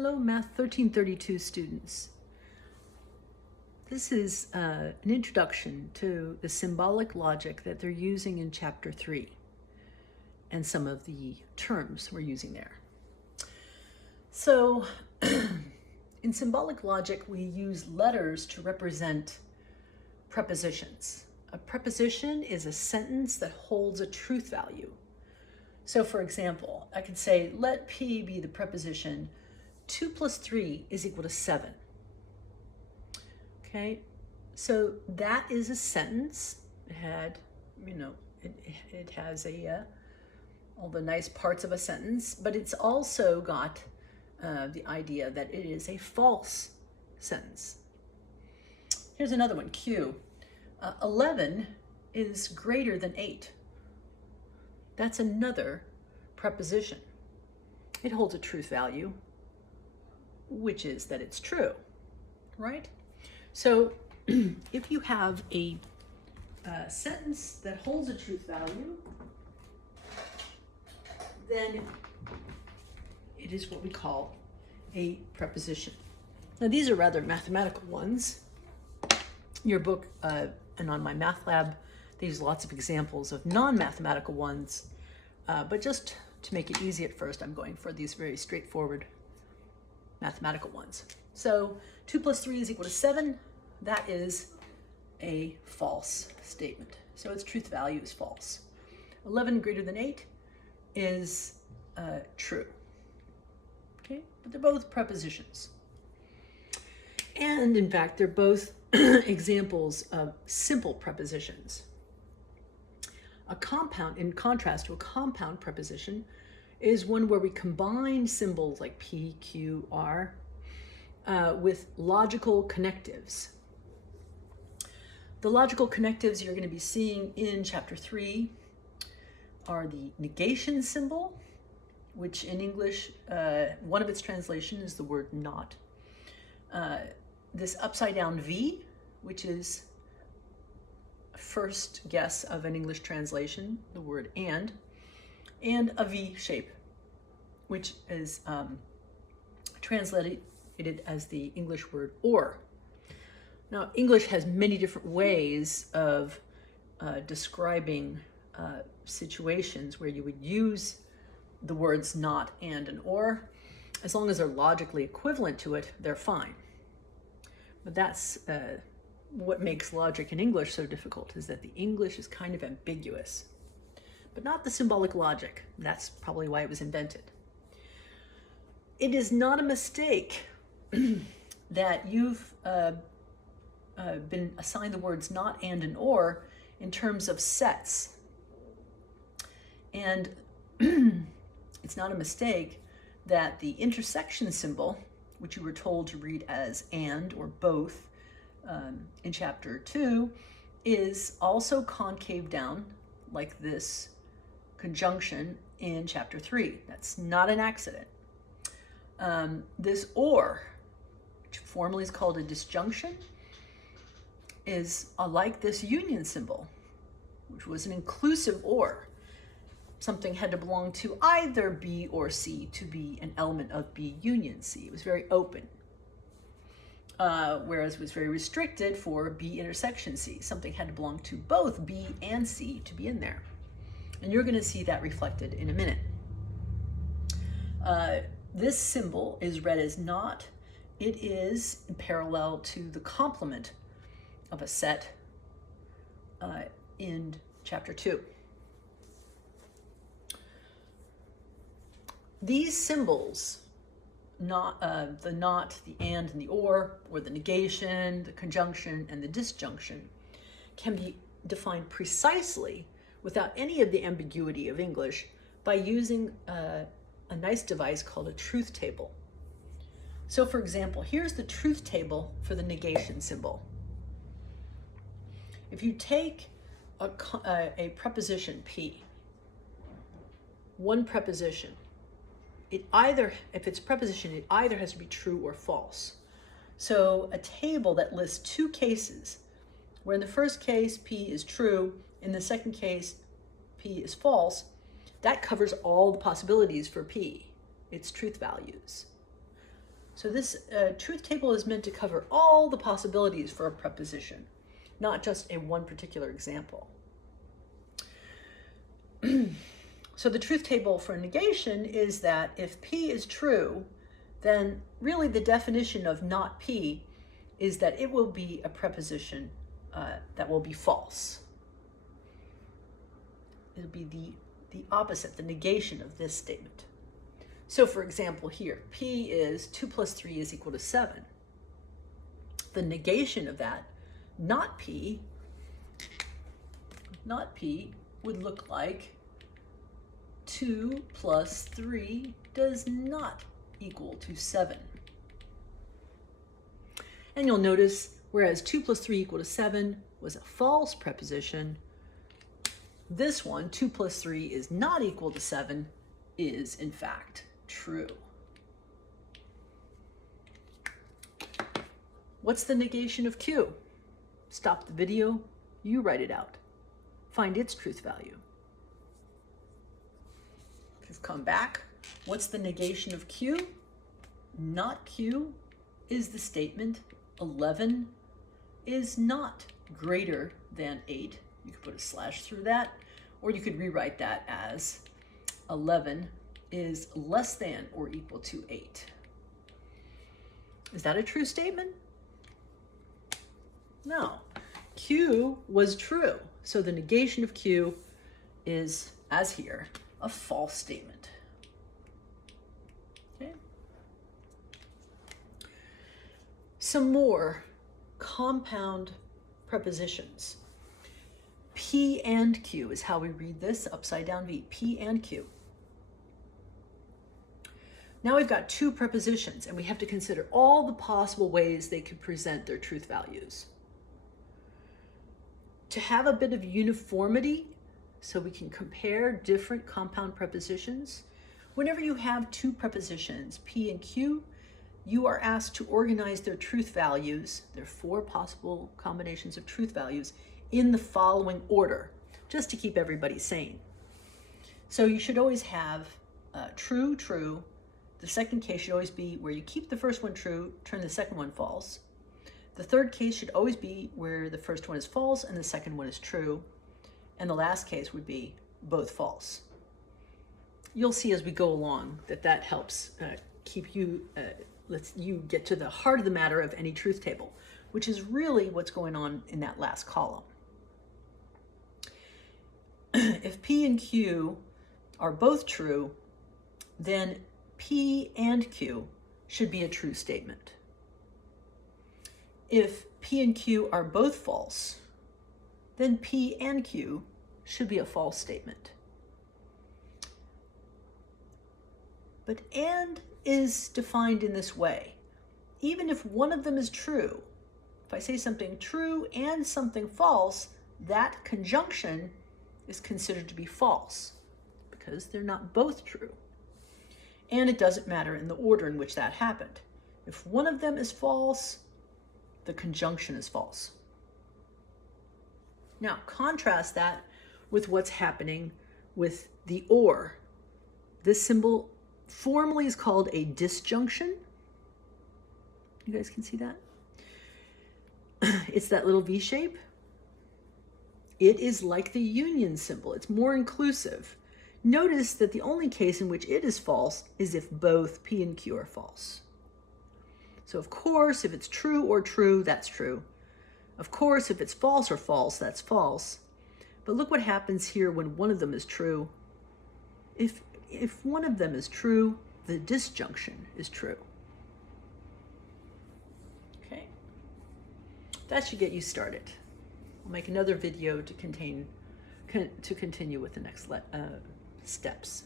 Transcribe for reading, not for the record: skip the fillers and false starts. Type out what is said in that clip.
Hello, Math 1332 students. This is an introduction to the symbolic logic that they're using in Chapter 3 and some of the terms we're using there. So, in symbolic logic, we use letters to represent prepositions. A preposition is a sentence that holds a truth value. So, for example, I could say, let P be the preposition 2 plus 3 is equal to 7. Okay, so that is a sentence. It had, it has all the nice parts of a sentence, but it's also got the idea that it is a false sentence. Here's another one, Q. 11 is greater than 8. That's another preposition. It holds a truth value, which is that it's true, right? So if you have a sentence that holds a truth value, then it is what we call a preposition. Now these are rather mathematical ones. Your book and on my math lab, there's lots of examples of non-mathematical ones, but just to make it easy at first, I'm going for these very straightforward mathematical ones. So 2 plus 3 is equal to 7. That is a false statement. So its truth value is false. 11 greater than 8 is true. Okay, but they're both prepositions. And in fact, they're both examples of simple prepositions. A compound, in contrast to a compound preposition, is one where we combine symbols like P, Q, R with logical connectives. The logical connectives you're going to be seeing in Chapter 3 are the negation symbol, which in English, one of its translations is the word not. This upside down V, which is first guess of an English translation, the word and a V shape, which is translated as the English word or. Now, English has many different ways of describing situations where you would use the words not, and or. As long as they're logically equivalent to it, they're fine. But that's what makes logic in English so difficult, is that the English is kind of ambiguous, but not the symbolic logic. That's probably why it was invented. It is not a mistake that you've been assigned the words not, and or in terms of sets. And it's not a mistake that the intersection symbol, which you were told to read as and or both in Chapter 2, is also concave down like this conjunction in Chapter 3. That's not an accident. This or, which formally is called a disjunction, is like this union symbol, which was an inclusive or. Something had to belong to either B or C to be an element of B union C. It was very open. Whereas it was very restricted for B intersection C. Something had to belong to both B and C to be in there. And you're going to see that reflected in a minute. This symbol is read as not. It is in parallel to the complement of a set in Chapter 2. These symbols, the not, the and the or the negation, the conjunction, and the disjunction, can be defined precisely without any of the ambiguity of English by using a nice device called a truth table. So for example, here's the truth table for the negation symbol. If you take a preposition P, one preposition, if it's a preposition, it either has to be true or false. So a table that lists two cases, where in the first case P is true, in the second case P is false, that covers all the possibilities for P, its truth values. So this truth table is meant to cover all the possibilities for a preposition, not just a one particular example. So the truth table for negation is that if P is true, then really the definition of not P is that it will be a preposition that will be false. It'll be the opposite, the negation of this statement. So for example here, P is 2 plus 3 is equal to 7. The negation of that, not P would look like 2 plus 3 does not equal to 7. And you'll notice, whereas 2 plus 3 equal to 7 was a false preposition, this one, 2 plus 3 is not equal to 7, is in fact true. What's the negation of Q? Stop the video, you write it out. Find its truth value. If you've come back, what's the negation of Q? Not Q is the statement 11 is not greater than 8. You could put a slash through that, or you could rewrite that as 11 is less than or equal to 8. Is that a true statement? No. Q was true. So the negation of Q is, as here, a false statement. Okay. Some more compound prepositions. P and Q is how we read this upside down V. P and Q. Now we've got two prepositions, and we have to consider all the possible ways they could present their truth values. To have a bit of uniformity, so we can compare different compound prepositions, whenever you have two prepositions, P and Q, you are asked to organize their truth values, their four possible combinations of truth values, in the following order, just to keep everybody sane. So you should always have true, true. The second case should always be where you keep the first one true, turn the second one false. The third case should always be where the first one is false and the second one is true. And the last case would be both false. You'll see as we go along that helps keep you, lets you get to the heart of the matter of any truth table, which is really what's going on in that last column. If P and Q are both true, then P and Q should be a true statement. If P and Q are both false, then P and Q should be a false statement. But and is defined in this way. Even if one of them is true, if I say something true and something false, that conjunction is considered to be false because they're not both true. And it doesn't matter in the order in which that happened. If one of them is false, the conjunction is false. Now, contrast that with what's happening with the or. This symbol formally is called a disjunction. You guys can see that? It's that little V shape. It is like the union symbol. It's more inclusive. Notice that the only case in which it is false is if both P and Q are false. So of course, if it's true or true, that's true. Of course, if it's false or false, that's false. But look what happens here when one of them is true. If one of them is true, the disjunction is true. Okay, that should get you started. I'll make another video to continue with the next steps.